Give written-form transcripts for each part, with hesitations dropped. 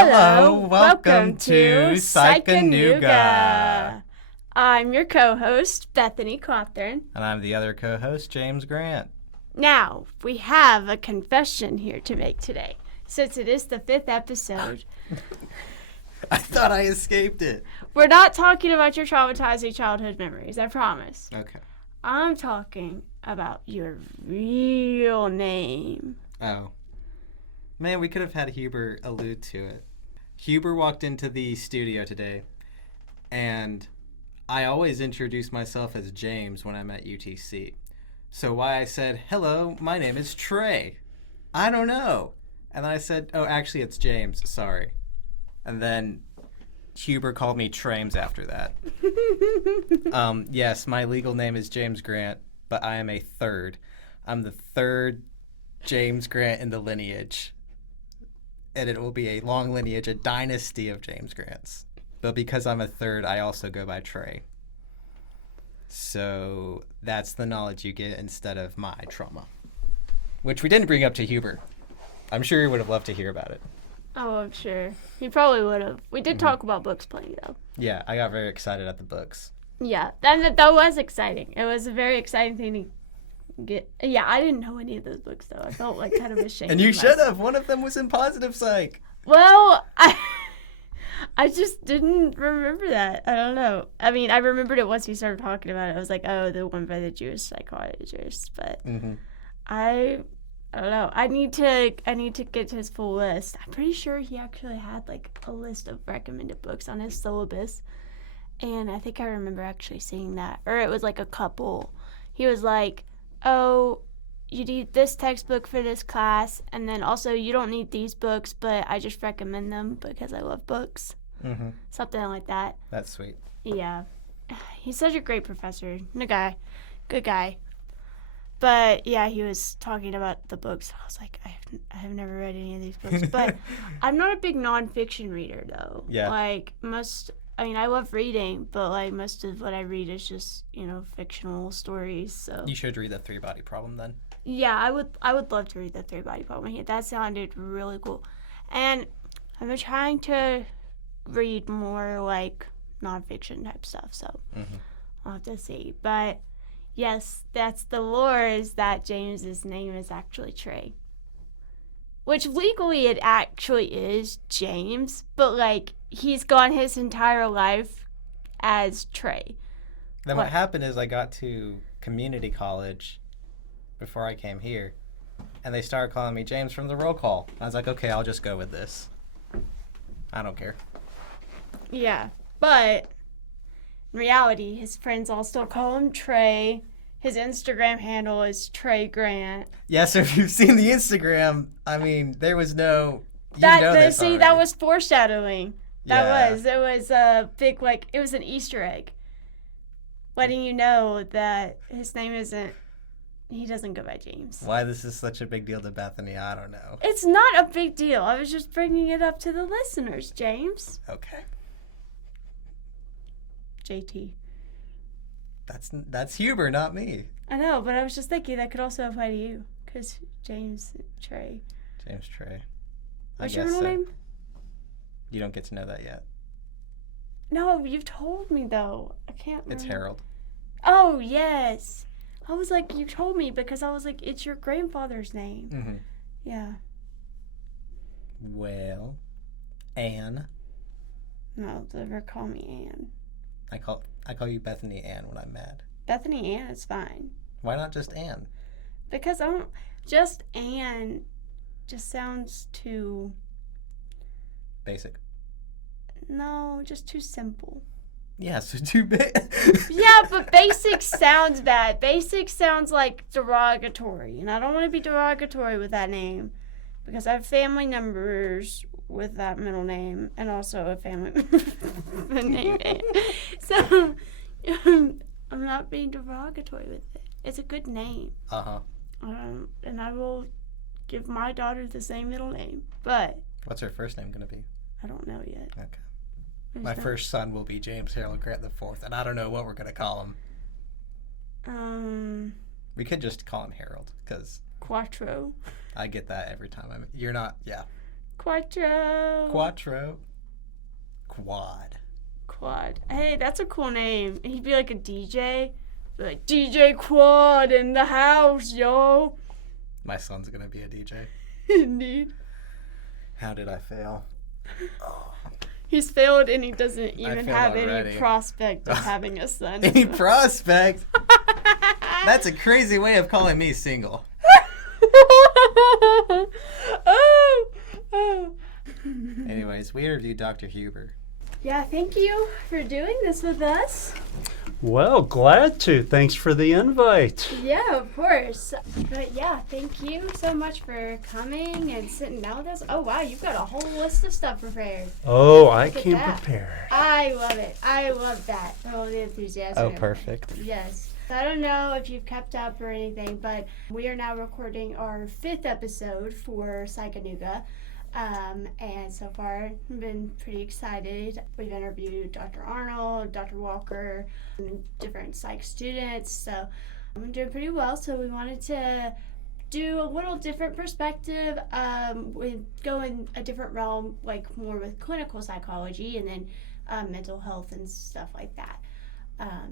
Hello, welcome to Psychanooga. I'm your co-host, Bethany Cawthorn. And I'm the other co-host, James Grant. Now, we have a confession here to make today, since it is the 5th episode. I thought I escaped it. We're not talking about your traumatizing childhood memories, I promise. Okay. I'm talking about your real name. Oh. Man, we could have had Huber allude to it. Huber walked into the studio today, and I always introduce myself as James when I'm at UTC. So why I said, hello, my name is Trey. I don't know. And then I said, oh, actually, it's James. Sorry. And then Huber called me Trames after that. Yes, my legal name is James Grant, but I am a third. I'm the third James Grant in the lineage. And it will be a long lineage, a dynasty of James Grants. But because I'm a third, I also go by Trey. So that's the knowledge you get instead of my trauma. Which we didn't bring up to Huber. I'm sure he would have loved to hear about it. Oh, I'm sure. He probably would have. We did talk about books plenty, though. Yeah, I got very excited at the books. Yeah, that was exciting. It was a very exciting thing to get. Yeah, I didn't know any of those books, though. I felt like kind of ashamed. And you should have. One of them was in positive psych. Well, I just didn't remember that. I don't know. I mean, I remembered it once we started talking about it. I was like, oh, the one by the Jewish psychologist. But I don't know. I need to get his full list. I'm pretty sure he actually had like a list of recommended books on his syllabus. And I think I remember actually seeing that. Or it was like a couple. He was like, oh, you need this textbook for this class, and then also you don't need these books, but I just recommend them because I love books. Something like that. That's sweet. Yeah. He's such a great professor. Good guy. But yeah, he was talking about the books. I was like, I have never read any of these books. But I'm not a big nonfiction reader, though. Yeah. I love reading, but like most of what I read is just, fictional stories. So You should read the 3-Body Problem then. yeah, I would love to read the 3-Body Problem. That sounded really cool. And I've been trying to read more like nonfiction type stuff, so I'll have to see. But yes, that's the lore, is that James's name is actually Trey. Which legally it actually is James, but like he's gone his entire life as Trey. Then what happened is I got to community college before I came here, and they started calling me James from the roll call. I was like, okay, I'll just go with this. I don't care. Yeah, but in reality, his friends all still call him Trey. His Instagram handle is Trey Grant. Yeah, so if you've seen the Instagram, I mean, there was no... that was foreshadowing. It was a big, it was an Easter egg. Letting you know that his name isn't... He doesn't go by James. Why this is such a big deal to Bethany, I don't know. It's not a big deal. I was just bringing it up to the listeners, James. Okay. JT. That's Huber, not me. I know, but I was just thinking that could also apply to you. Because James Trey. James Trey. What's your middle name? You don't get to know that yet. No, you've told me, though. I can't remember. It's Harold. Oh, yes. I was like, you told me, because I was like, it's your grandfather's name. Yeah. Well, Anne. No, never call me Anne. I call you Bethany Ann when I'm mad. Bethany Ann is fine. Why not just Ann? Because just Ann just sounds too... Basic. No, just too simple. Yeah, so too big. Yeah, but basic sounds bad. Basic sounds like derogatory, and I don't want to be derogatory with that name because I have family members with that middle name and also a family name. So I'm not being derogatory with it. It's a good name. And I will give my daughter the same middle name, but... What's her first name going to be? I don't know yet. Okay. My first son will be James Harold Grant IV, and I don't know what we're going to call him. We could just call him Harold, because... Quattro. I get that every time. You're not... Yeah. Quattro. Quattro. Quad. Quad. Hey, that's a cool name. He'd be like a DJ. Like, DJ Quad in the house, yo. My son's going to be a DJ. Indeed. How did I fail? Oh. He's failed and he doesn't even failed have already. any prospect of having a son. Any prospect? That's a crazy way of calling me single. Oh. Anyways, we interviewed Dr. Huber. Yeah, thank you for doing this with us. Well, glad to. Thanks for the invite. Yeah, of course. But yeah, thank you so much for coming and sitting down with us. Oh, wow, you've got a whole list of stuff prepared. Oh, I Look at came that. prepared. I love it. I love that. Oh, the enthusiasm. Oh, perfect. Yes. I don't know if you've kept up or anything, but we are now recording our 5th episode for Psychanooga. And so far, I've been pretty excited. We've interviewed Dr. Arnold, Dr. Walker, and different psych students. So I'm doing pretty well. So we wanted to do a little different perspective, with go in a different realm, like more with clinical psychology and then mental health and stuff like that.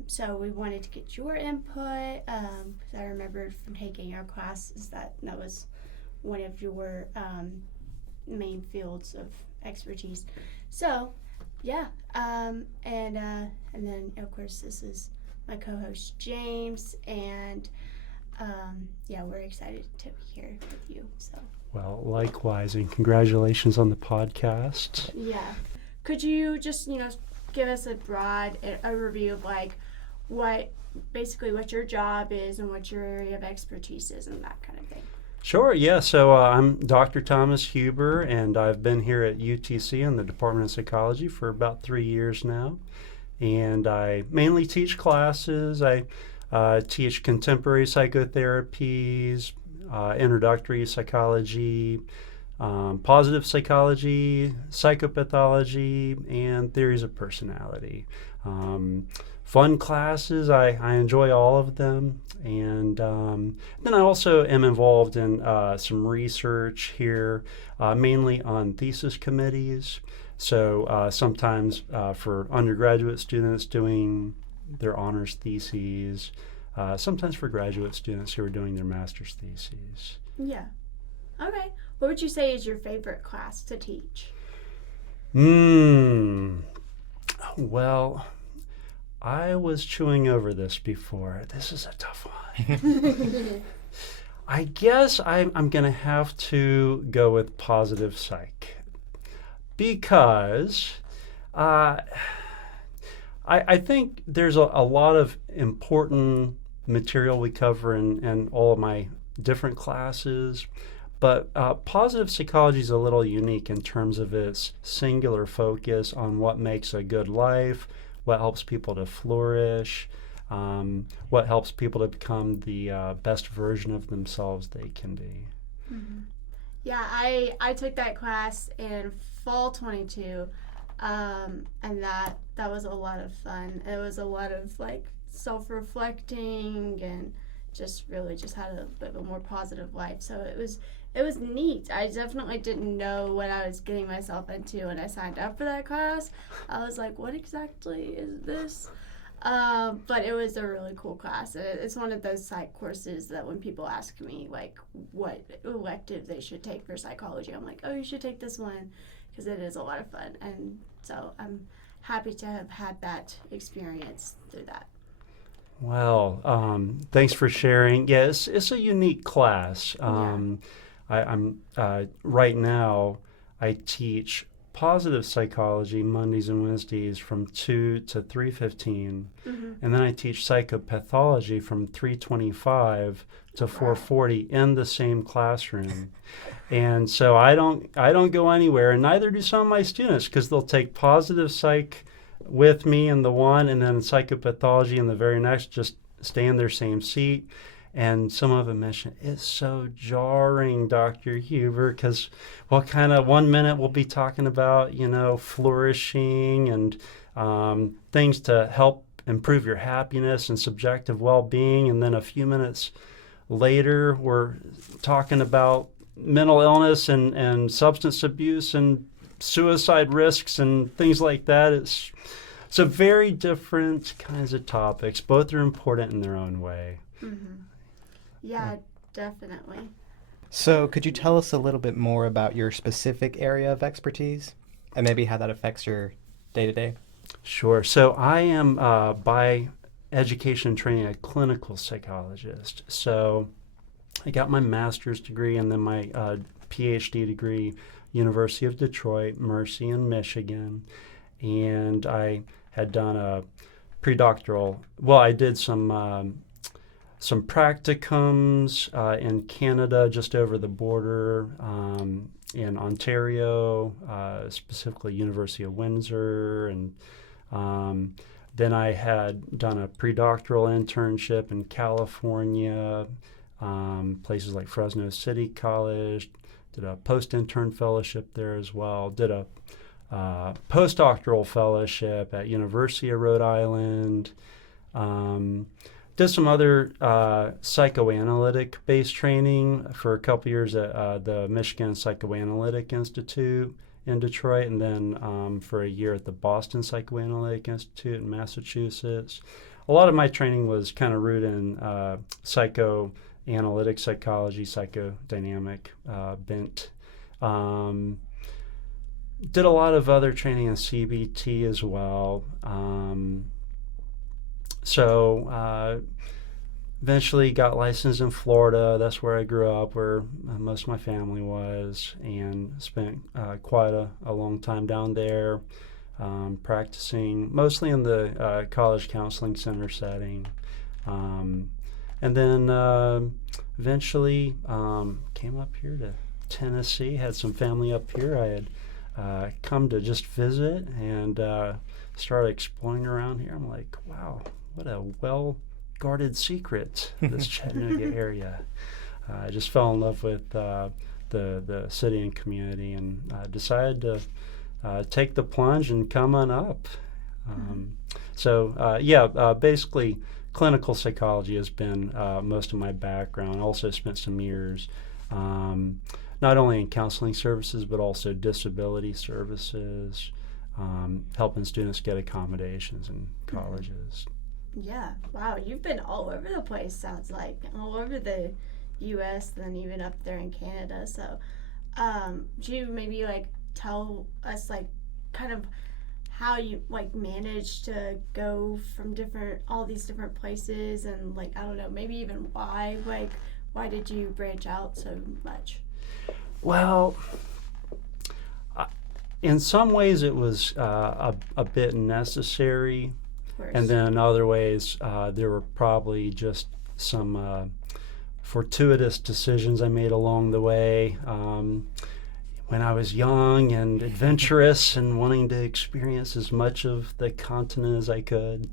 So we wanted to get your input, because I remembered from taking our classes that was one of your main fields of expertise. So, yeah, and then of course this is my co-host James, and yeah, we're excited to be here with you. So. Well, likewise, and congratulations on the podcast. Yeah. Could you just, give us a broad overview of what your job is and what your area of expertise is and that kind of thing? Sure, yeah. So I'm Dr. Thomas Huber, and I've been here at UTC in the Department of Psychology for about 3 years now. And I mainly teach classes. I teach contemporary psychotherapies, introductory psychology, positive psychology, psychopathology, and theories of personality. Fun classes. I enjoy all of them. And then I also am involved in some research here, mainly on thesis committees. So sometimes for undergraduate students doing their honors theses, sometimes for graduate students who are doing their master's theses. Yeah. Okay. What would you say is your favorite class to teach? Well, I was chewing over this before. This is a tough one. I guess I'm going to have to go with positive psych because I think there's a lot of important material we cover in all of my different classes. But positive psychology is a little unique in terms of its singular focus on what makes a good life, what helps people to flourish, what helps people to become the best version of themselves they can be. Mm-hmm. Yeah, I took that class in fall 22, and that was a lot of fun. It was a lot of self-reflecting and just had a bit of a more positive life. So it was neat. I definitely didn't know what I was getting myself into when I signed up for that class. I was like, what exactly is this? But it was a really cool class. It's one of those psych courses that when people ask me what elective they should take for psychology, I'm like, oh, you should take this one because it is a lot of fun. And so I'm happy to have had that experience through that. Well, thanks for sharing. Yeah, it's a unique class. I'm right now I teach positive psychology Mondays and Wednesdays from 2 to 3:15, and then I teach psychopathology from 3:25 to 4:40 in the same classroom. And so I don't go anywhere, and neither do some of my students, because they'll take positive psych with me in the one, and then psychopathology in the very next, just stay in their same seat. And some of them mentioned, it's so jarring, Dr. Huber, because, well, kind of 1 minute we'll be talking about, flourishing and things to help improve your happiness and subjective well-being. And then a few minutes later, we're talking about mental illness and substance abuse and suicide risks and things like that. It's a very different kinds of topics. Both are important in their own way. Mm-hmm. Yeah, definitely. So could you tell us a little bit more about your specific area of expertise and maybe how that affects your day-to-day? Sure. So I am, by education training, a clinical psychologist. So I got my master's degree and then my PhD degree, University of Detroit, Mercy in Michigan. And I had done a predoctoral, well, I did some practicums in Canada, just over the border, in Ontario, specifically University of Windsor, and then I had done a predoctoral internship in California, places like Fresno City College, did a post-intern fellowship there as well, did a postdoctoral fellowship at University of Rhode Island, did some other psychoanalytic-based training for a couple years at the Michigan Psychoanalytic Institute in Detroit, and then for a year at the Boston Psychoanalytic Institute in Massachusetts. A lot of my training was kind of rooted in psychoanalytic psychology, psychodynamic bent. Did a lot of other training in CBT as well. So eventually got licensed in Florida. That's where I grew up, where most of my family was, and spent quite a long time down there, practicing mostly in the college counseling center setting. And then eventually came up here to Tennessee, had some family up here. I had come to just visit and started exploring around here. I'm like, wow, what a well-guarded secret, this Chattanooga area. I just fell in love with the city and community, and decided to take the plunge and come on up. Basically clinical psychology has been most of my background. I also spent some years not only in counseling services, but also disability services, helping students get accommodations in colleges. Yeah, wow, you've been all over the place, sounds like, all over the U.S., then even up there in Canada. So do you maybe tell us kind of how you managed to go from all these different places, and I don't know, maybe even why did you branch out so much? Well, in some ways it was a bit necessary, and then in other ways there were probably just some fortuitous decisions I made along the way. When I was young and adventurous and wanting to experience as much of the continent as I could.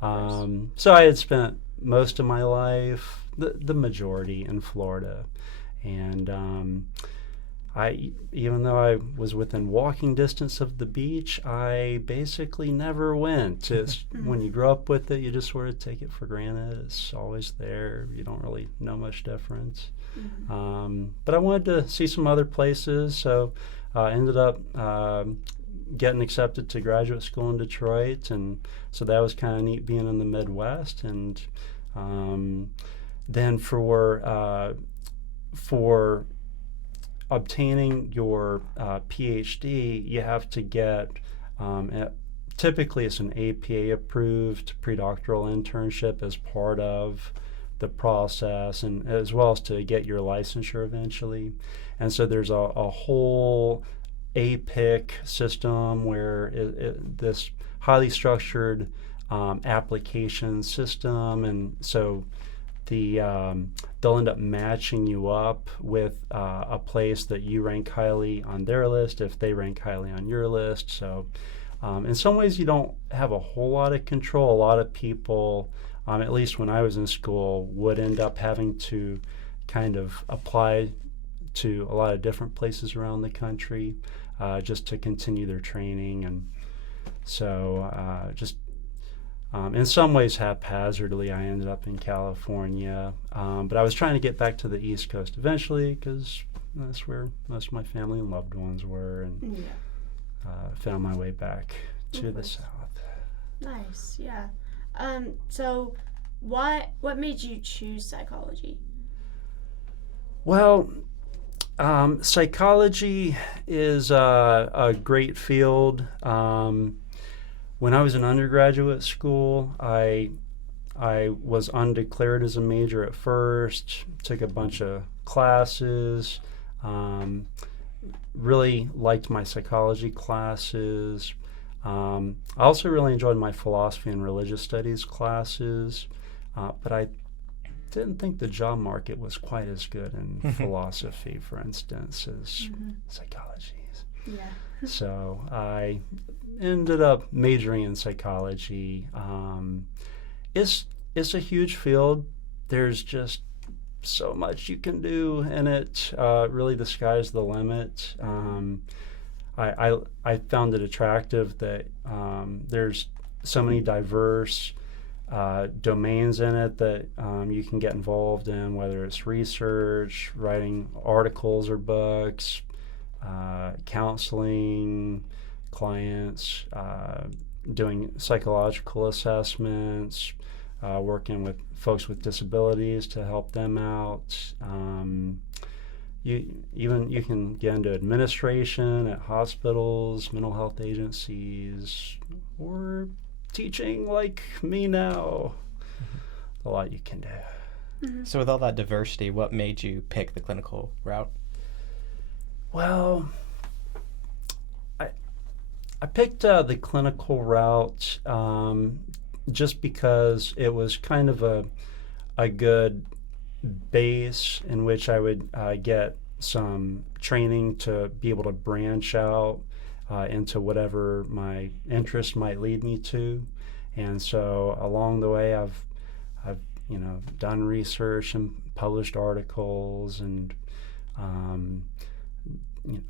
So I had spent most of my life, the majority, in Florida. And even though I was within walking distance of the beach, I basically never went. It's, when you grow up with it, you just sort of take it for granted. It's always there. You don't really know much difference. But I wanted to see some other places, so I ended up getting accepted to graduate school in Detroit, and so that was kind of neat being in the Midwest. And then for obtaining your PhD, you have to get, typically it's an APA-approved predoctoral internship as part of the process, and as well as to get your licensure eventually. And so there's a whole APIC system where this highly structured application system, and so they'll end up matching you up with a place that you rank highly on their list if they rank highly on your list. So in some ways you don't have a whole lot of control. A lot of people, at least when I was in school, would end up having to kind of apply to a lot of different places around the country just to continue their training. And so in some ways haphazardly, I ended up in California. But I was trying to get back to the East Coast eventually because that's where most of my family and loved ones were, and found my way back to the South. Nice, yeah. So what made you choose psychology? Well, psychology is a great field. When I was in undergraduate school, I was undeclared as a major at first, took a bunch of classes, really liked my psychology classes. I also really enjoyed my philosophy and religious studies classes, but I didn't think the job market was quite as good in philosophy, for instance, as psychology. Yeah. So I ended up majoring in psychology. It's a huge field. There's just so much you can do in it. Really, the sky's the limit. I found it attractive that there's so many diverse domains in it that you can get involved in, whether it's research, writing articles or books, counseling clients, doing psychological assessments, working with folks with disabilities to help them out. You can get into administration at hospitals, mental health agencies, or teaching like me now. A lot you can do. So with all that diversity, what made you pick the clinical route? Well, I picked the clinical route just because it was kind of a good base in which I would get some training to be able to branch out into whatever my interest might lead me to. And so along the way, I've done research and published articles, and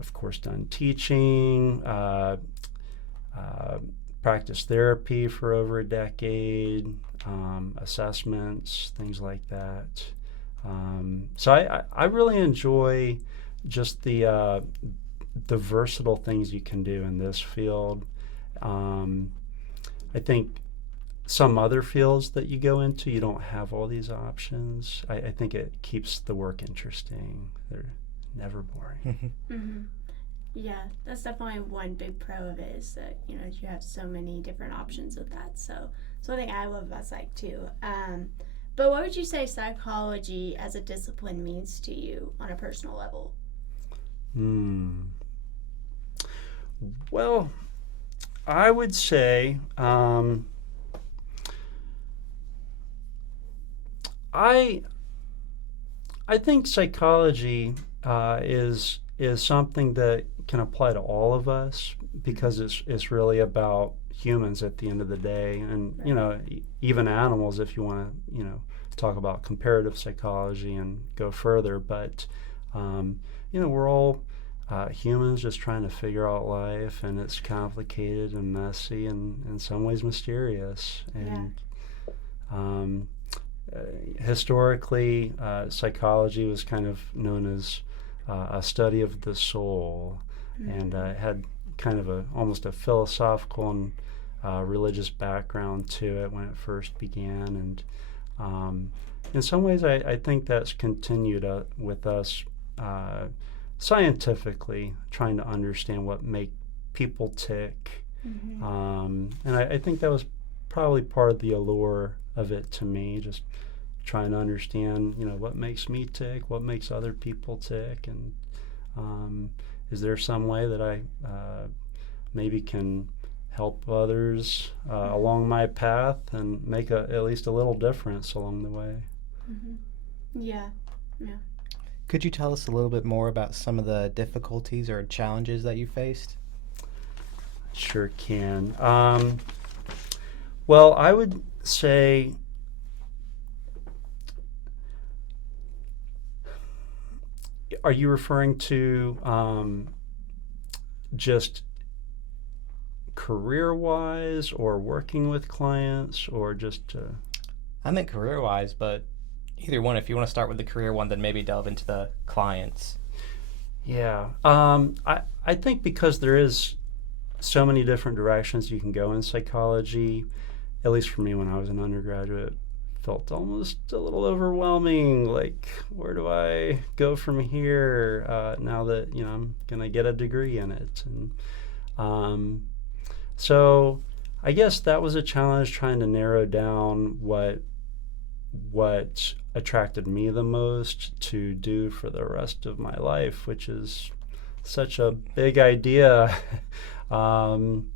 of course done teaching, practiced therapy for over a decade, assessments, things like that. So I really enjoy just the versatile things you can do in this field. I think some other fields that you go into, you don't have all these options. I think it keeps the work interesting. They're never boring. Yeah, that's definitely one big pro of it, is that you have so many different options with that. So something I love about psych too. But what would you say psychology as a discipline means to you on a personal level? Well, I would say I think psychology is something that can apply to all of us, because it's really about humans at the end of the day, and even animals, if you want to talk about comparative psychology and go further. But we're all humans just trying to figure out life, and it's complicated and messy and in some ways mysterious. And historically, psychology was kind of known as a study of the soul, and had kind of almost a philosophical and religious background to it when it first began. And in some ways, I think that's continued with us scientifically, trying to understand what make people tick. And I think that was probably part of the allure of it to me, just trying to understand, what makes me tick, what makes other people tick, and is there some way that I maybe can help others along my path and make at least a little difference along the way. Yeah. Could you tell us a little bit more about some of the difficulties or challenges that you faced? Sure can. Well, I would say are you referring to just career-wise or working with clients, or just I meant career-wise, but either one. If you want to start with the career one, then maybe delve into the clients. Yeah. I think because there is so many different directions you can go in psychology, at least for me when I was an undergraduate, felt almost a little overwhelming. Like, where do I go from here now that, I'm going to get a degree in it? And so I guess that was a challenge, trying to narrow down what attracted me the most to do for the rest of my life, which is such a big idea. And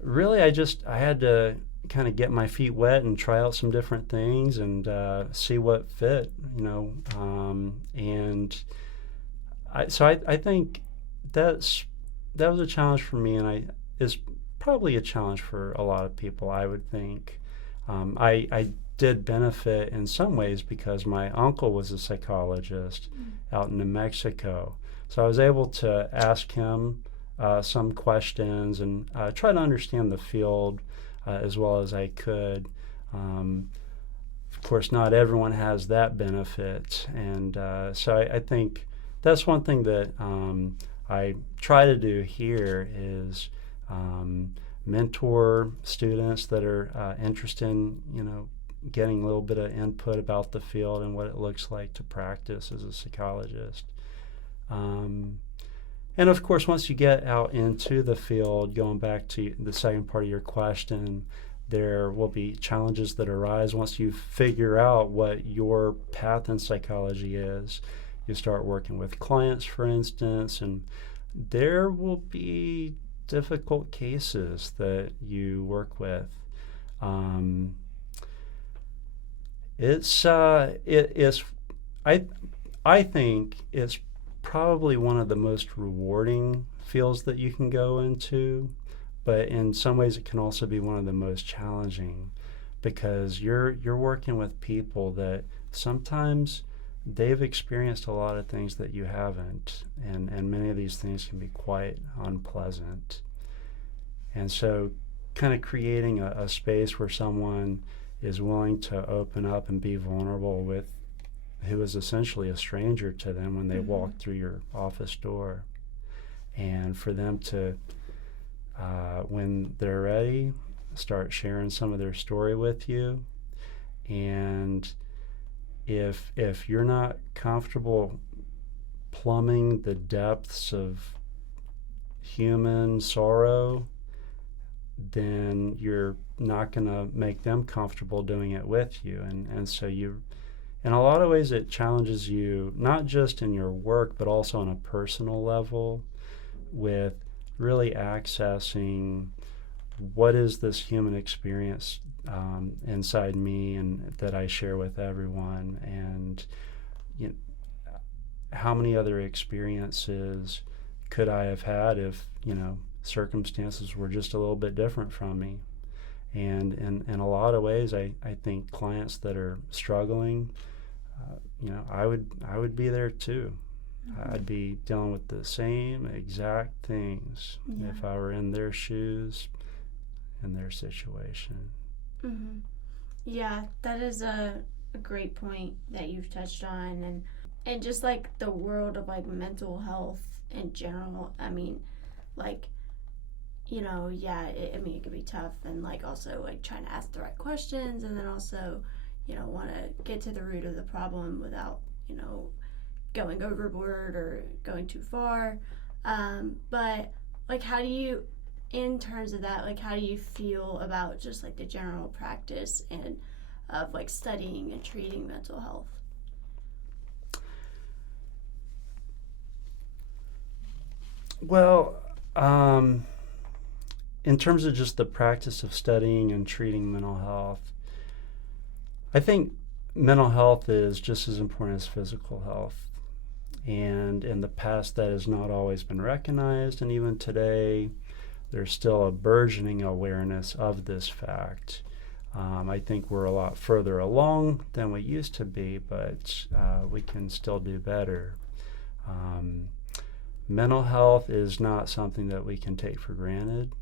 really, I had to kind of get my feet wet and try out some different things and see what fit, and I think that was a challenge for me, and is probably a challenge for a lot of people, I would think. I did benefit in some ways because my uncle was a psychologist out in New Mexico. So I was able to ask him some questions and try to understand the field as well as I could. Of course, not everyone has that benefit. And so I think that's one thing that I try to do here is mentor students that are interested in, getting a little bit of input about the field and what it looks like to practice as a psychologist. And of course, once you get out into the field, going back to the second part of your question, there will be challenges that arise once you figure out what your path in psychology is. You start working with clients, for instance, and there will be difficult cases that you work with. I think it's probably one of the most rewarding fields that you can go into, but in some ways it can also be one of the most challenging because you're working with people that sometimes they've experienced a lot of things that you haven't, and many of these things can be quite unpleasant. And so kind of creating a space where someone is willing to open up and be vulnerable with who is essentially a stranger to them when they walk through your office door, and for them to, when they're ready, start sharing some of their story with you. And if you're not comfortable plumbing the depths of human sorrow, then you're not going to make them comfortable doing it with you. And so in a lot of ways, it challenges you, not just in your work, but also on a personal level, with really accessing what is this human experience inside me and that I share with everyone, and how many other experiences could I have had if circumstances were just a little bit different from me. And in a lot of ways, I think clients that are struggling, I would be there too. I'd be dealing with the same exact things if I were in their shoes, in their situation. Mm-hmm. Yeah, that is a great point that you've touched on, and just like the world of like mental health in general. I mean, like, it could be tough, and like also like trying to ask the right questions, and then also, want to get to the root of the problem without, going overboard or going too far. But like, how do you, in terms of that, like, how do you feel about just like the general practice and of like studying and treating mental health? Well, in terms of just the practice of studying and treating mental health, I think mental health is just as important as physical health. And in the past, that has not always been recognized. And even today, there's still a burgeoning awareness of this fact. I think we're a lot further along than we used to be, but we can still do better. Mental health is not something that we can take for granted.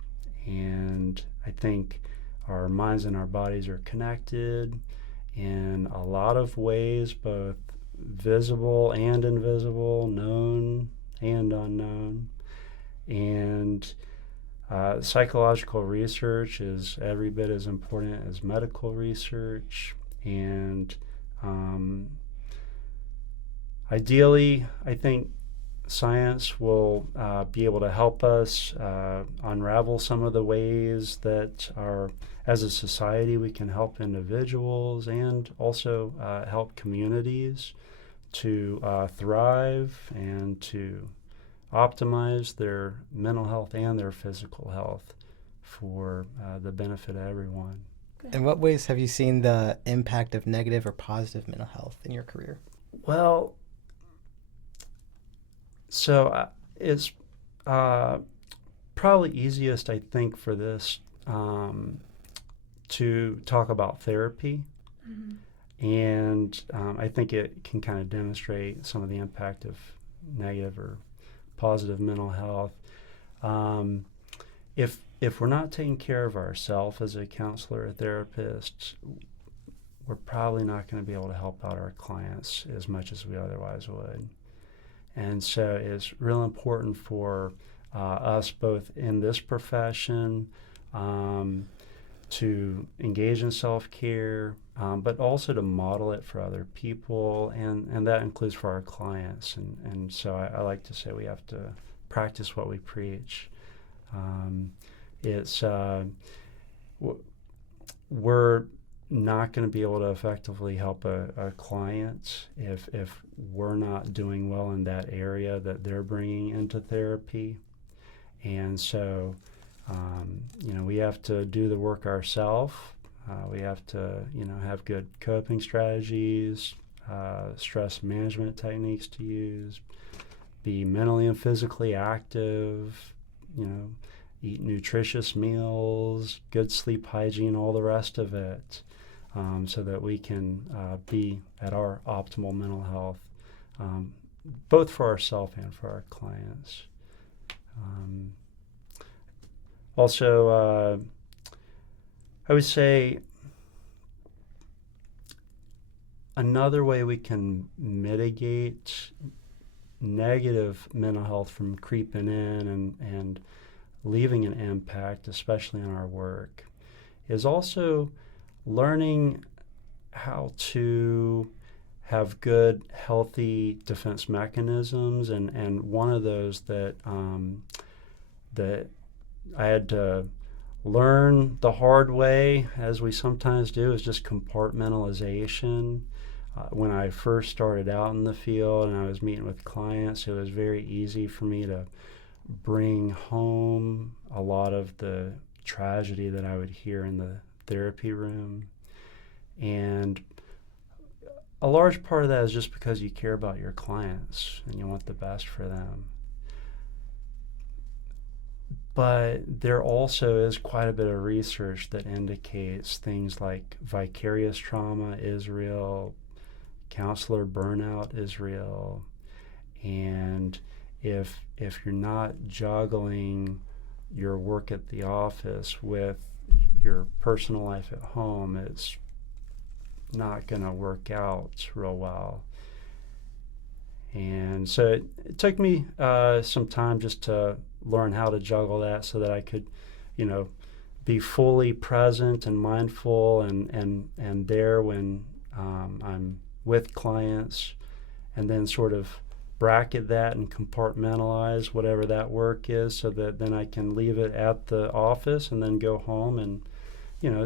And I think our minds and our bodies are connected in a lot of ways, both visible and invisible, known and unknown. And psychological research is every bit as important as medical research. And ideally, I think science will be able to help us unravel some of the ways that as a society, we can help individuals and also help communities to thrive and to optimize their mental health and their physical health for the benefit of everyone. In what ways have you seen the impact of negative or positive mental health in your career? Well, so it's probably easiest, I think, for this to talk about therapy. Mm-hmm. And I think it can kind of demonstrate some of the impact of negative or positive mental health. If we're not taking care of ourselves as a counselor or therapist, we're probably not going to be able to help out our clients as much as we otherwise would. And so it's real important for us both in this profession to engage in self-care, but also to model it for other people, and that includes for our clients. And so I like to say we have to practice what we preach. We're not going to be able to effectively help a client if we're not doing well in that area that they're bringing into therapy. And so, we have to do the work ourselves. We have to, have good coping strategies, stress management techniques to use, be mentally and physically active, eat nutritious meals, good sleep hygiene, all the rest of it, so that we can be at our optimal mental health, both for ourselves and for our clients. Also, I would say another way we can mitigate negative mental health from creeping in and leaving an impact, especially on our work, is also learning how to have good, healthy defense mechanisms. And one of those that I had to learn the hard way, as we sometimes do, is just compartmentalization. When I first started out in the field and I was meeting with clients, it was very easy for me to bring home a lot of the tragedy that I would hear in the therapy room. And a large part of that is just because you care about your clients and you want the best for them. But there also is quite a bit of research that indicates things like vicarious trauma is real, counselor burnout is real, and if you're not juggling your work at the office with your personal life at home, it's not going to work out real well. And so it took me some time just to learn how to juggle that so that I could, be fully present and mindful and there when I'm with clients, and then sort of bracket that and compartmentalize whatever that work is so that then I can leave it at the office and then go home and,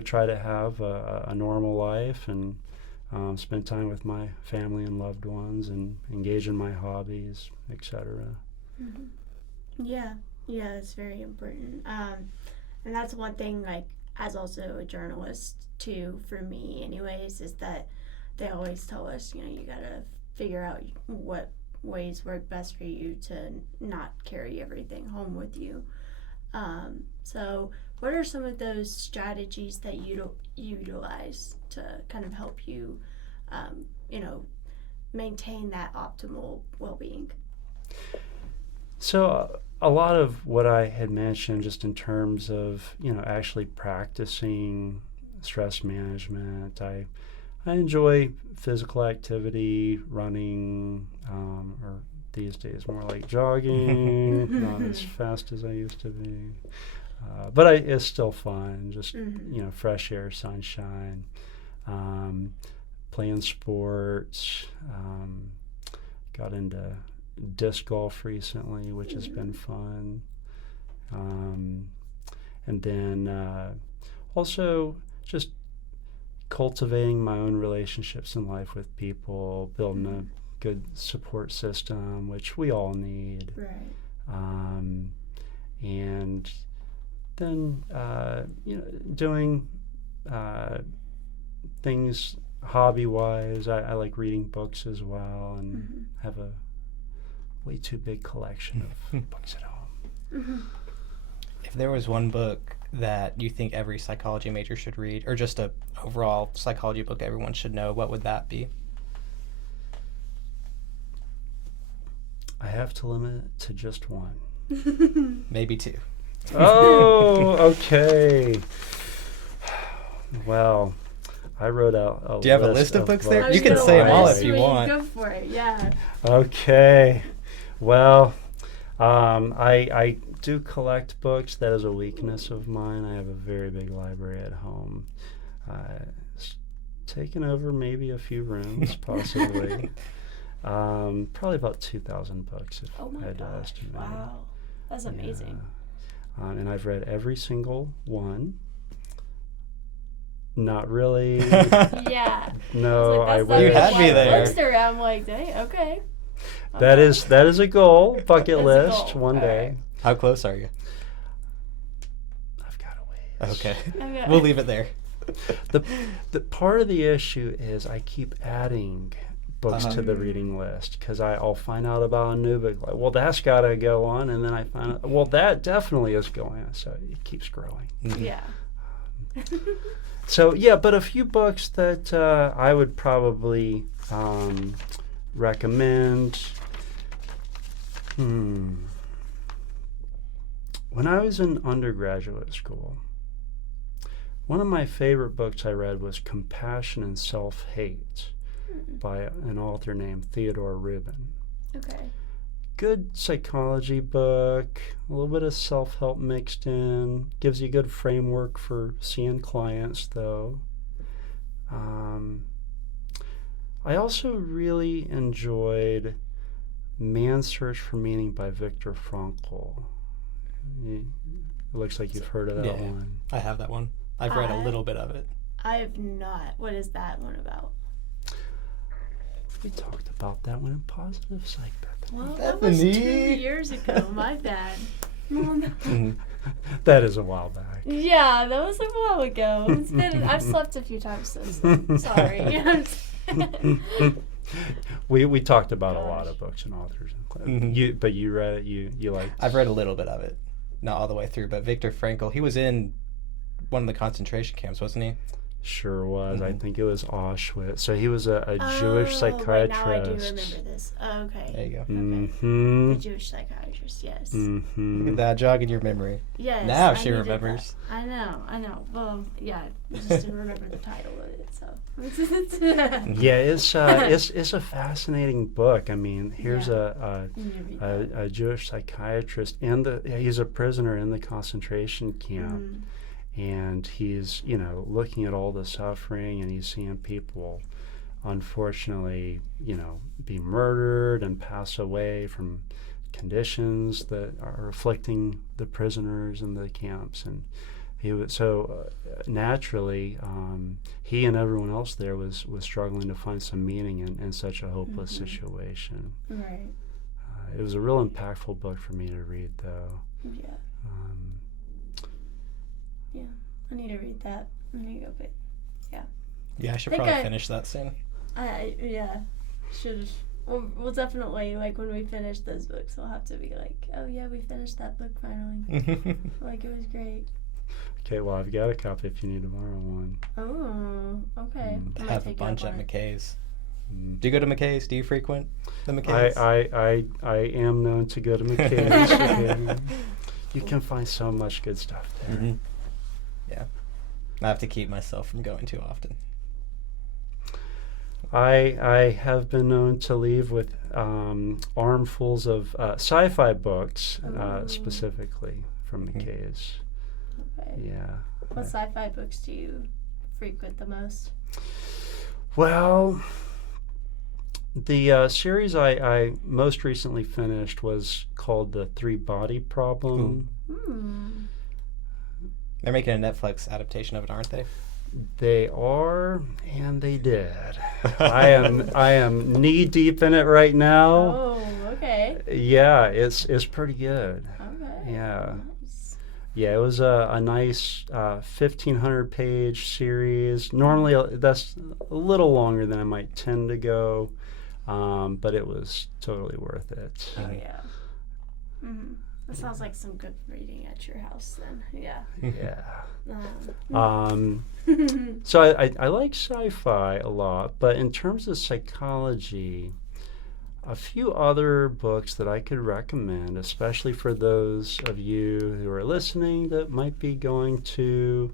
try to have a normal life and spend time with my family and loved ones and engage in my hobbies, etc. Mm-hmm. Yeah, it's very important. And that's one thing, like, as also a journalist, too, for me anyways, is that they always tell us, you gotta figure out what ways work best for you to not carry everything home with you. So what are some of those strategies that you utilize to kind of help you, maintain that optimal well-being? So a lot of what I had mentioned just in terms of, actually practicing stress management, I I enjoy physical activity, running, or these days more like jogging, not as fast as I used to be. But it's still fun, just, fresh air, sunshine, playing sports, got into disc golf recently, which has been fun. And then also just cultivating my own relationships in life with people, building a good support system, which we all need. Right. And then, doing things hobby-wise. I like reading books as well, and have a way too big collection of books at home. If there was one book that you think every psychology major should read, or just a overall psychology book everyone should know, what would that be? I have to limit it to just one. Maybe two. Oh, okay. Well, I wrote out a list. Do you have a list of books there? I was You can gonna say them all list if you when want. Go for it, yeah. Okay. Well, I do collect books. That is a weakness of mine. I have a very big library at home. It's taken over maybe a few rooms, possibly. Probably about 2,000 books, if I had to estimate. Wow. That's amazing. And I've read every single one. Not really. Yeah. No, I was like, wish. You had me there. Books around, like, dang, okay. That is a goal, bucket That's a list, goal. one All day. right. How close are you? I've got a ways. Okay. Okay. We'll leave it there. The part of the issue is I keep adding books to the reading list, because I'll find out about a new book, like, well, that's got to go on, and then I find out, well, that definitely is going on, so it keeps growing. Yeah. So yeah, but a few books that I would probably recommend. When I was in undergraduate school, one of my favorite books I read was Compassion and Self-Hate by an author named Theodore Rubin. Okay. Good psychology book, a little bit of self-help mixed in, gives you a good framework for seeing clients, though. I also really enjoyed Man's Search for Meaning by Viktor Frankl. It looks like you've heard of that one. I have that one. I've read a little bit of it. I have not. What is that one about? We talked about that one in Positive Psych, Bethany. Well, that was 2 Bethany. years ago. My bad. Well, no. That is a while back. Yeah, that was a while ago. It's been. I've slept a few times since then. Sorry. We talked about a lot of books and authors. But you read it. You liked. I've read a little bit of it, not all the way through. But Viktor Frankl, he was in one of the concentration camps, wasn't he? Sure was. I think it was Auschwitz. So he was a Jewish psychiatrist. Now I do remember this. Oh, okay. There you go. Mm-hmm. The Jewish psychiatrist, yes. Mm-hmm. Look at that jogging your memory. Yes. Now I she needed remembers. that. I know. Well, yeah, I just didn't remember the title of it, so. Yeah, it's a fascinating book. I mean, here's a Jewish psychiatrist, and he's a prisoner in the concentration camp. And he's, looking at all the suffering, and he's seeing people, unfortunately, be murdered and pass away from conditions that are afflicting the prisoners in the camps. And he was naturally, he and everyone else there was struggling to find some meaning in such a hopeless situation. Right. It was a real impactful book for me to read, though. Yeah. Yeah, I need to read that. I need to go pick. Yeah, I should Think probably I- finish that soon. Should. We'll definitely, like, when we finish those books, we'll have to be like, oh yeah, we finished that book finally. Like, it was great. Okay, well, I've got a copy if you need to borrow one. Oh, okay. I might have a take bunch up at on it. McKay's. Do you go to McKay's? Do you frequent the McKay's? I am known to go to McKay's. Yeah. You can find so much good stuff there. Yeah. I have to keep myself from going too often. I have been known to leave with armfuls of sci-fi books, specifically from McKay's. Okay. Yeah. What sci-fi books do you frequent the most? Well, the series I most recently finished was called The Three Body Problem. They're making a Netflix adaptation of it, aren't they? They are, and they did. I am knee deep in it right now. Oh, okay. Yeah, it's pretty good. Okay. Yeah. Nice. Yeah, it was a nice 1,500 page series. Normally that's a little longer than I might tend to go, but it was totally worth it. Oh yeah. That sounds like some good reading at your house then. Yeah. Yeah. So I like sci-fi a lot, but in terms of psychology, a few other books that I could recommend, especially for those of you who are listening that might be going to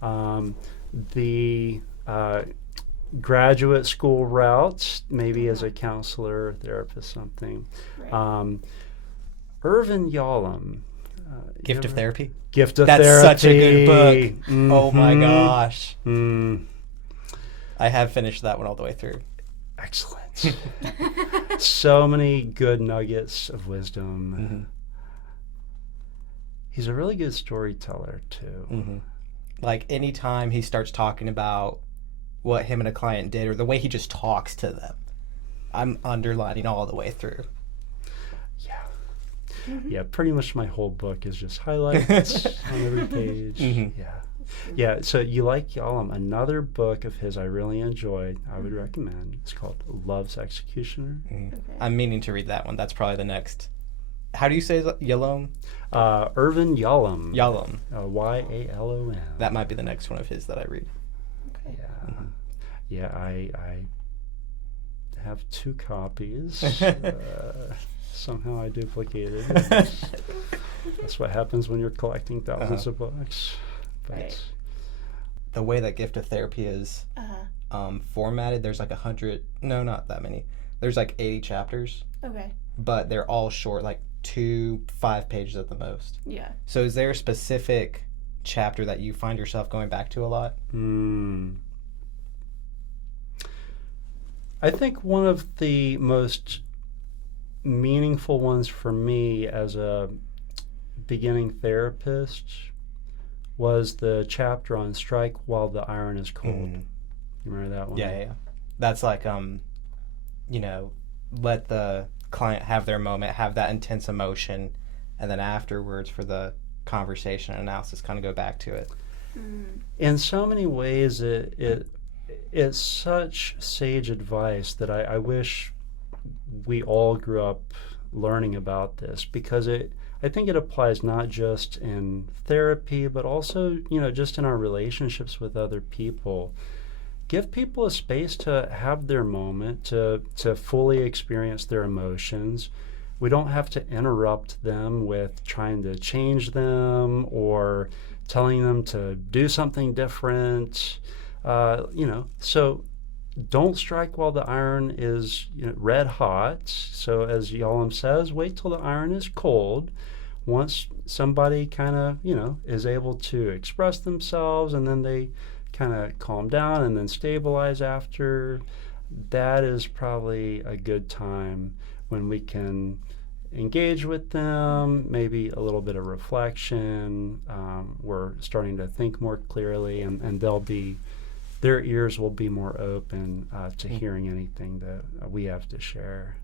the graduate school route, maybe as a counselor, therapist, something. Right. Irvin Yalom. Gift of Therapy? Gift of That's Therapy. such a good book. Oh my gosh. Mm. I have finished that one all the way through. Excellent. So many good nuggets of wisdom. He's a really good storyteller, too. Like, anytime he starts talking about what him and a client did, or the way he just talks to them, I'm underlining all the way through. Yeah, pretty much my whole book is just highlights on every page. Yeah, so you like Yalom. Another book of his I really enjoyed, I would recommend. It's called Love's Executioner. Okay. I'm meaning to read that one. That's probably the next. How do you say Yalom? Irvin Yalom. Yalom. Yalom. That might be the next one of his that I read. Okay. Yeah, I have 2 copies. Somehow I duplicated. That's what happens when you're collecting thousands of books. But Right. The way that Gift of Therapy is formatted, there's like 100, no, not that many. There's like 80 chapters, Okay. but they're all short, like 5 pages at the most. Yeah. So is there a specific chapter that you find yourself going back to a lot? I think one of the most meaningful ones for me as a beginning therapist was the chapter on Strike While the Iron is Cold. You remember that one? Yeah. That's like, let the client have their moment, have that intense emotion, and then afterwards for the conversation and analysis kind of go back to it. In so many ways, it's such sage advice that I wish we all grew up learning about this, because I think it applies not just in therapy, but also, just in our relationships with other people. Give people a space to have their moment, to fully experience their emotions. We don't have to interrupt them with trying to change them or telling them to do something different. So don't strike while the iron is red hot. So as Yalom says, wait till the iron is cold. Once somebody kind of, is able to express themselves, and then they kind of calm down and then stabilize after, that is probably a good time when we can engage with them, maybe a little bit of reflection. We're starting to think more clearly, and their ears will be more open to hearing anything that we have to share.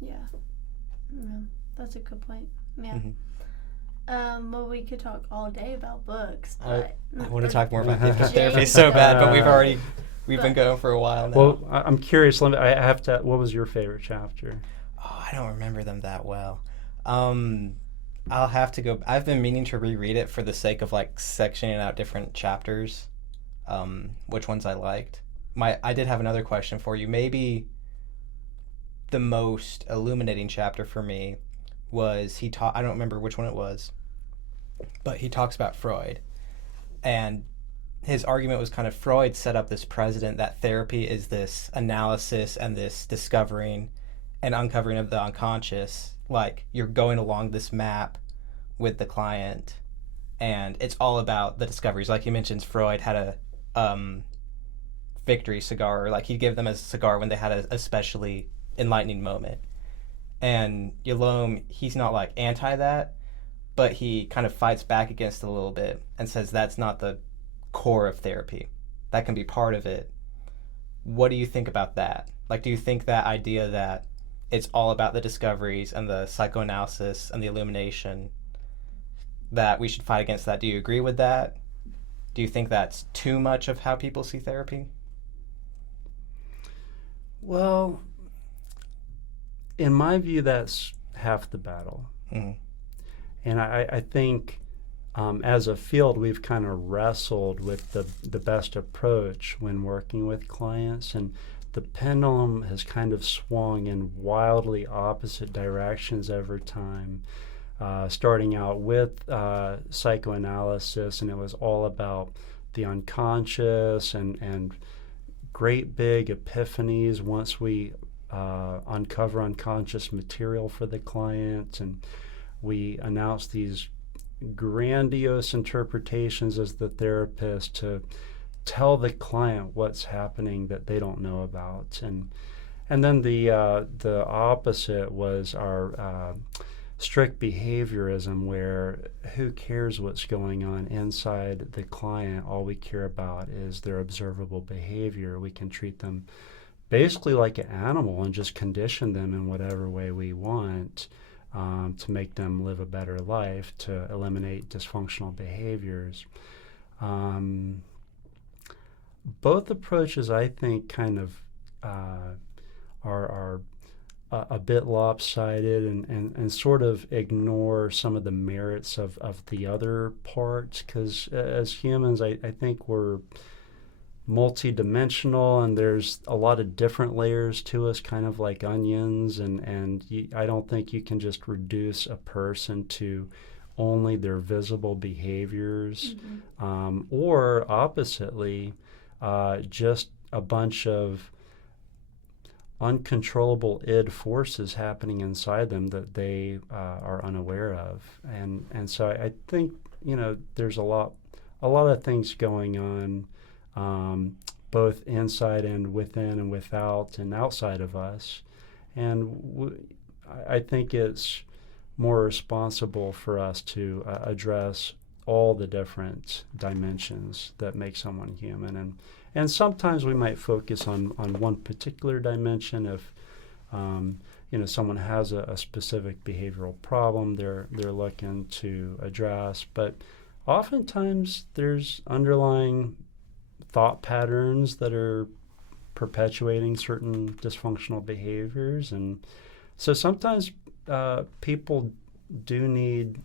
Yeah. That's a good point. Yeah. Well, we could talk all day about books. But I want to talk more about gift of therapy so bad, but we've been going for a while now. Well, I'm curious. I have to. What was your favorite chapter? Oh, I don't remember them that well. I'll have to go. I've been meaning to reread it for the sake of like sectioning out different chapters, which ones I liked. I did have another question for you. Maybe the most illuminating chapter for me was I don't remember which one it was, but he talks about Freud, and his argument was kind of Freud set up this precedent that therapy is this analysis and this discovering and uncovering of the unconscious. Like, you're going along this map with the client, and it's all about the discoveries. Like he mentions, Freud had a victory cigar, or like he'd give them a cigar when they had a especially enlightening moment. And Yalom, he's not like anti that, but he kind of fights back against it a little bit and says that's not the core of therapy. That can be part of it. What do you think about that? Like, do you think that idea that it's all about the discoveries and the psychoanalysis and the illumination, that we should fight against that? Do you agree with that? Do you think that's too much of how people see therapy? Well, in my view, that's half the battle. Mm-hmm. And I think as a field, we've kind of wrestled with the best approach when working with clients, and the pendulum has kind of swung in wildly opposite directions over time. Starting out with psychoanalysis, and it was all about the unconscious and great big epiphanies once we uncover unconscious material for the client, and we announce these grandiose interpretations as the therapist to tell the client what's happening that they don't know about. And then the opposite was our strict behaviorism, where who cares what's going on inside the client? All we care about is their observable behavior. We can treat them basically like an animal and just condition them in whatever way we want to make them live a better life, to eliminate dysfunctional behaviors. Both approaches, I think, kind of are a bit lopsided and sort of ignore some of the merits of the other parts, because as humans, I think we're multi-dimensional, and there's a lot of different layers to us, kind of like onions, and I don't think you can just reduce a person to only their visible behaviors, or oppositely, just a bunch of uncontrollable id forces happening inside them that they are unaware of, and so I think there's a lot of things going on, both inside and within and without and outside of us, and I think it's more responsible for us to address all the different dimensions that make someone human, and sometimes we might focus on one particular dimension if someone has a specific behavioral problem they're looking to address, but oftentimes there's underlying thought patterns that are perpetuating certain dysfunctional behaviors, and so sometimes people do need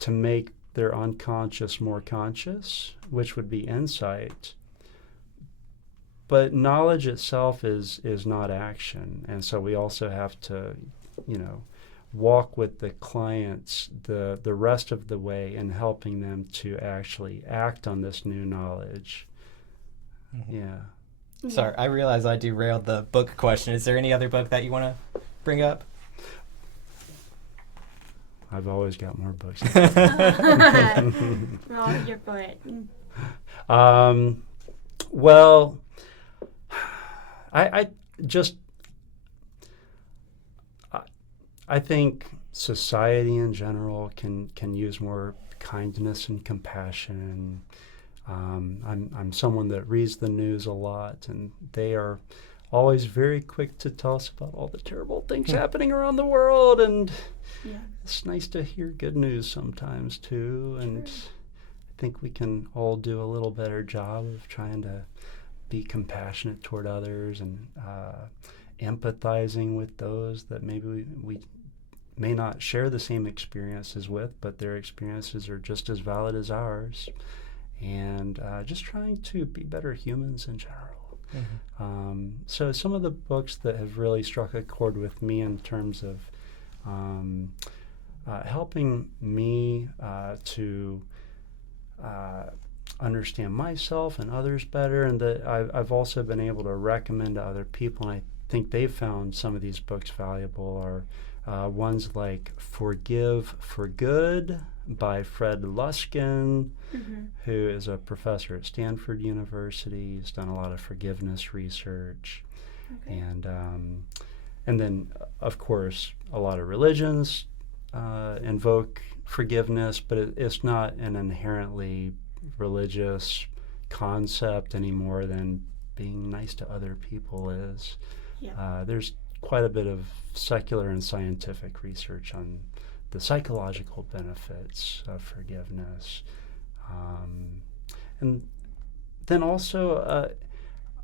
to make their unconscious more conscious, which would be insight. But knowledge itself is not action, and so we also have to, walk with the clients the rest of the way in helping them to actually act on this new knowledge. Mm-hmm. Yeah. Sorry, I realize I derailed the book question. Is there any other book that you want to bring up? I've always got more books. Oh, you're poet. Well, I think society in general can use more kindness and compassion. I'm someone that reads the news a lot, and they are always very quick to tell us about all the terrible things happening around the world, and it's nice to hear good news sometimes too, and I think we can all do a little better job of trying to be compassionate toward others and empathizing with those that maybe we may not share the same experiences with, but their experiences are just as valid as ours, and just trying to be better humans in general. So some of the books that have really struck a chord with me in terms of helping me to understand myself and others better, and that I've also been able to recommend to other people, and I think they've found some of these books valuable, are ones like Forgive for Good by Fred Luskin, who is a professor at Stanford University. He's done a lot of forgiveness research. Okay. And then, of course, a lot of religions invoke forgiveness, but it's not an inherently religious concept any more than being nice to other people is. Yeah. There's quite a bit of secular and scientific research on the psychological benefits of forgiveness. And then also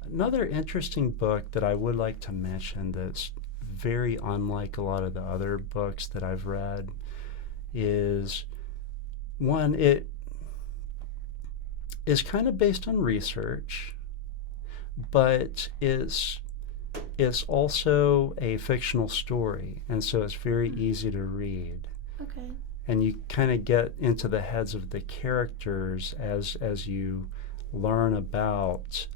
another interesting book that I would like to mention that's very unlike a lot of the other books that I've read is one, it is kind of based on research, but it's also a fictional story, and so it's very easy to read. Okay. And you kind of get into the heads of the characters as you learn about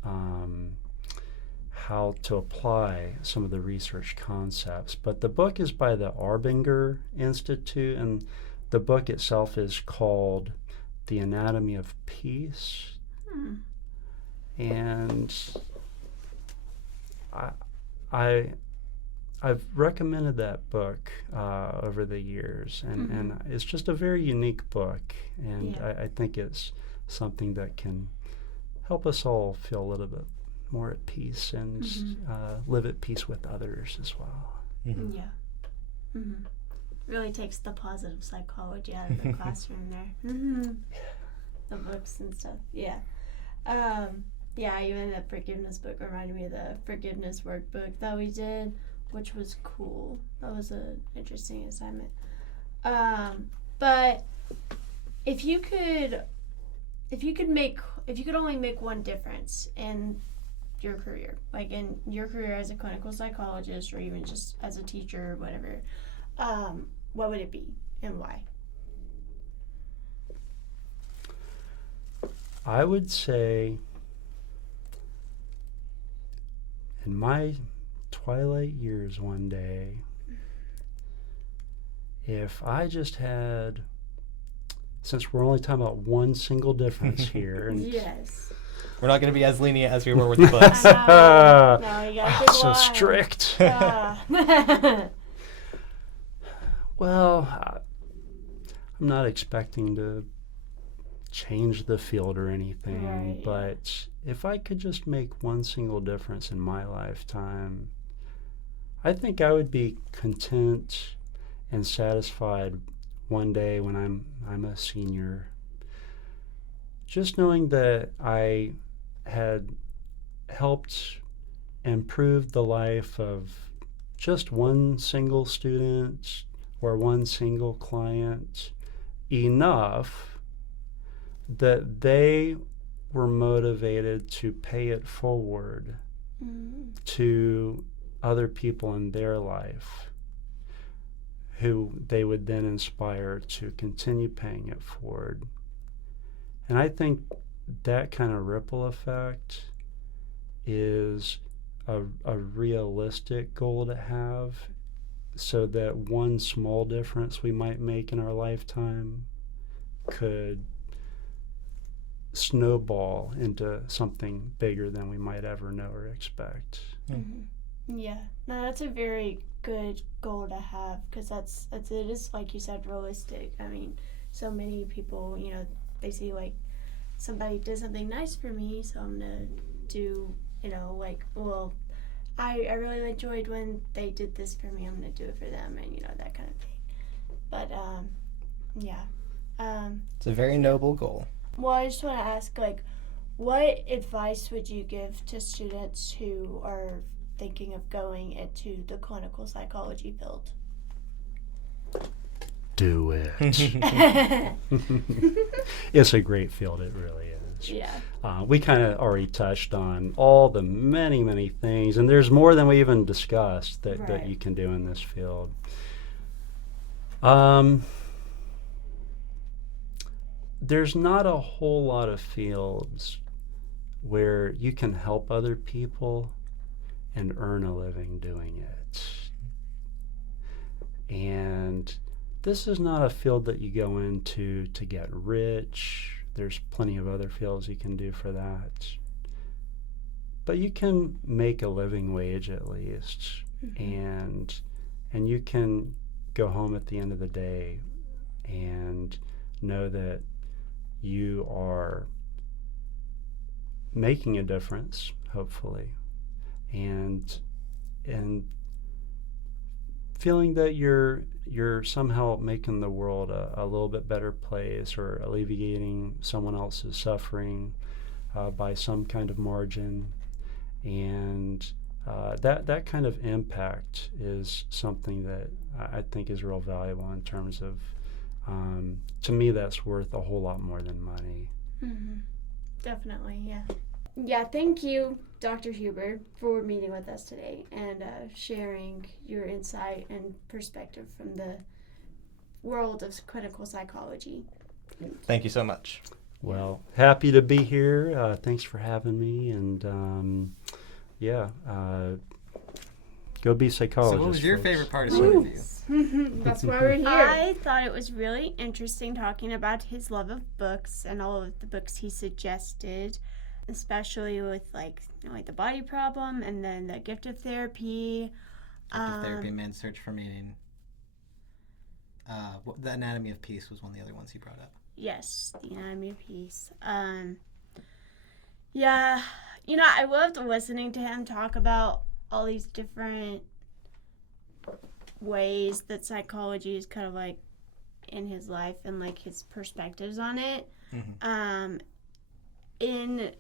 how to apply some of the research concepts. But the book is by the Arbinger Institute, and the book itself is called The Anatomy of Peace. And I've recommended that book over the years, and it's just a very unique book, and I think it's something that can help us all feel a little bit more at peace and live at peace with others as well. Yeah. Really takes the positive psychology out of the classroom there. The books and stuff. Yeah. Yeah, even the forgiveness book reminded me of the forgiveness workbook that we did, which was cool. That was an interesting assignment. But if you could only make one difference in your career, like in your career as a clinical psychologist or even just as a teacher or whatever, what would it be and why? I would say in my twilight years one day, if I just had, since we're only talking about one single difference here. And yes. We're not going to be as lenient as we were with the books. No, you gotta so strict. Well, I'm not expecting to change the field or anything, right. But if I could just make one single difference in my lifetime, I think I would be content and satisfied one day when I'm a senior, just knowing that I had helped improve the life of just one single student or one single client enough that they were motivated to pay it forward to other people in their life, who they would then inspire to continue paying it forward. And I think that kind of ripple effect is a realistic goal to have, so that one small difference we might make in our lifetime could snowball into something bigger than we might ever know or expect. Yeah, no, that's a very good goal to have, because it is, like you said, realistic. I mean, so many people, they see like somebody did something nice for me, so I'm gonna do, I really enjoyed when they did this for me, I'm gonna do it for them, and that kind of thing. But It's a very noble goal. well, I just want to ask, what advice would you give to students who are thinking of going into the clinical psychology field? Do it. It's a great field, it really is. Yeah. We kind of already touched on all the many, many things, and there's more than we even discussed that Right. you can do in this field. there's not a whole lot of fields where you can help other people and earn a living doing it. And this is not a field that you go into to get rich. There's plenty of other fields you can do for that. But you can make a living wage at least, and you can go home at the end of the day and know that you are making a difference, hopefully, and feeling that you're somehow making the world a little bit better place, or alleviating someone else's suffering by some kind of margin. And that kind of impact is something that I think is real valuable in terms of, to me, that's worth a whole lot more than money. Definitely, yeah. Yeah, thank you, Dr. Huber, for meeting with us today and sharing your insight and perspective from the world of clinical psychology. Thank you so much. Well, happy to be here. Thanks for having me. And go be psychologists. So what was your folks. favorite part of this interview? That's why we're here. I thought it was really interesting talking about his love of books and all of the books he suggested, especially with like the body problem and then the gift of therapy. Gift of Therapy, Man's Search for Meaning. The Anatomy of Peace was one of the other ones he brought up. Yes, The Anatomy of Peace. Yeah, I loved listening to him talk about all these different ways that psychology is kind of like in his life and like his perspectives on it. In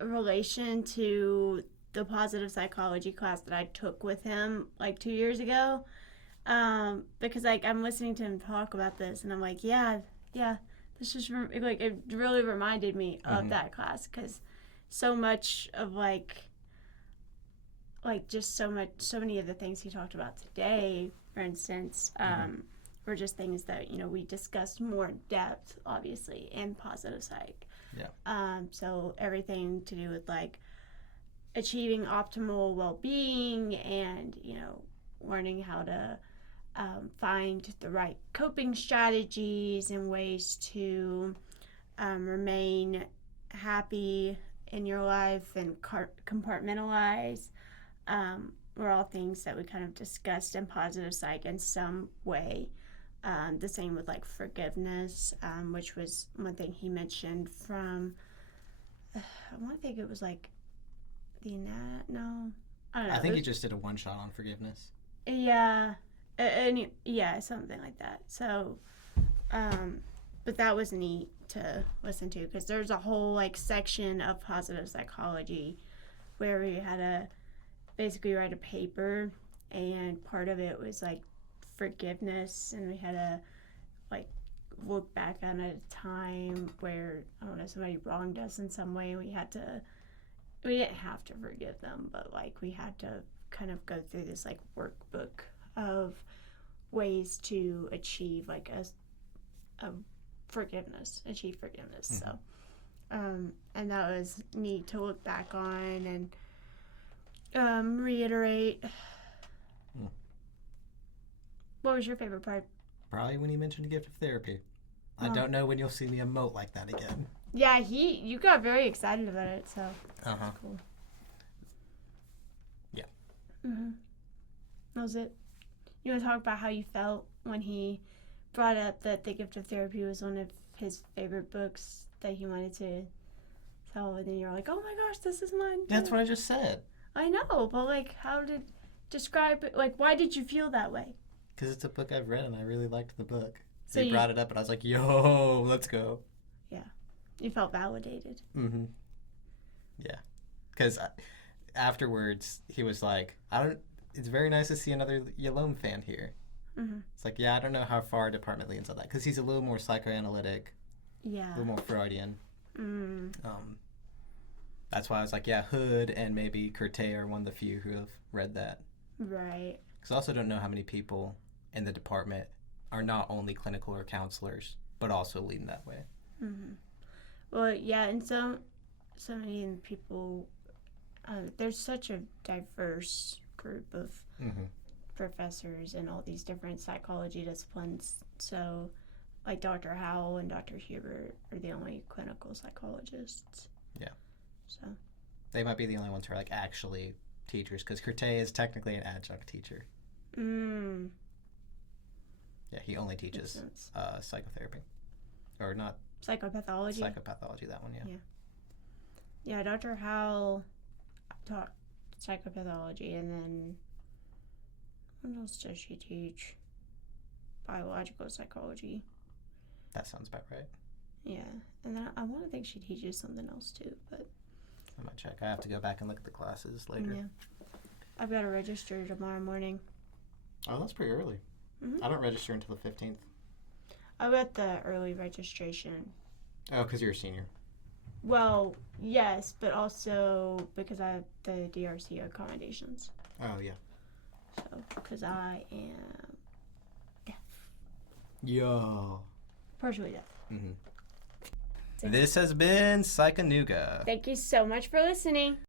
relation to the positive psychology class that I took with him like 2 years ago, because like I'm listening to him talk about this and I'm like, yeah, this just like it really reminded me of that class, because so much of like just so many of the things he talked about today, for instance, were just things that we discussed more in depth, obviously, in positive psych. So everything to do with like achieving optimal well-being and learning how to find the right coping strategies and ways to remain happy in your life and compartmentalize were all things that we kind of discussed in positive psych in some way. The same with like forgiveness, which was one thing he mentioned from, I want to think it was like I don't know. I think he just did a one-shot on forgiveness. Yeah, something like that. So, but that was neat to listen to, because there's a whole like section of positive psychology where we had to basically write a paper, and part of it was like forgiveness, and we had to like look back on a time where somebody wronged us in some way. We didn't have to forgive them, but like we had to kind of go through this like workbook of ways to achieve like a forgiveness. So and that was neat to look back on and reiterate. What was your favorite part? Probably when he mentioned a gift of therapy. I don't know when you'll see me emote like that again. Yeah, you got very excited about it, so that's cool. Yeah. That was it. You want to talk about how you felt when he brought up that the gift of therapy was one of his favorite books that he wanted to tell, and then you're like, oh my gosh, this is mine too. That's what I just said. I know, but like, describe it, like, why did you feel that way? Because it's a book I've read and I really liked the book. So he brought it up and I was like, yo, let's go. Yeah. You felt validated. Yeah. Because afterwards, he was like, it's very nice to see another Yalom fan here. It's like, yeah, I don't know how far department leans on that. Because he's a little more psychoanalytic. Yeah. A little more Freudian. That's why I was like, yeah, Hood and maybe Curte are one of the few who have read that. Right. Because I also don't know how many people in the department are not only clinical or counselors, but also lean that way. Mm-hmm. Well, yeah, and so many people, there's such a diverse group of professors in all these different psychology disciplines. So, like Dr. Howell and Dr. Huber are the only clinical psychologists. Yeah. So they might be the only ones who are like actually teachers, because Curte is technically an adjunct teacher. Yeah, he only teaches psychotherapy, or not psychopathology. Psychopathology, that one. Yeah, Dr. Howell taught psychopathology, and then what else does she teach? Biological psychology. That sounds about right. Yeah, and then I want to think she teaches something else too, but I might check. I have to go back and look at the classes later. Yeah, I've got to register tomorrow morning. Oh, that's pretty early. I don't register until the 15th. I got the early registration. Oh, because you're a senior. Well, yes, but also because I have the DRC accommodations. Oh, yeah. So, because I am deaf. Yo. Partially deaf. This has been Psychanooga. Thank you so much for listening.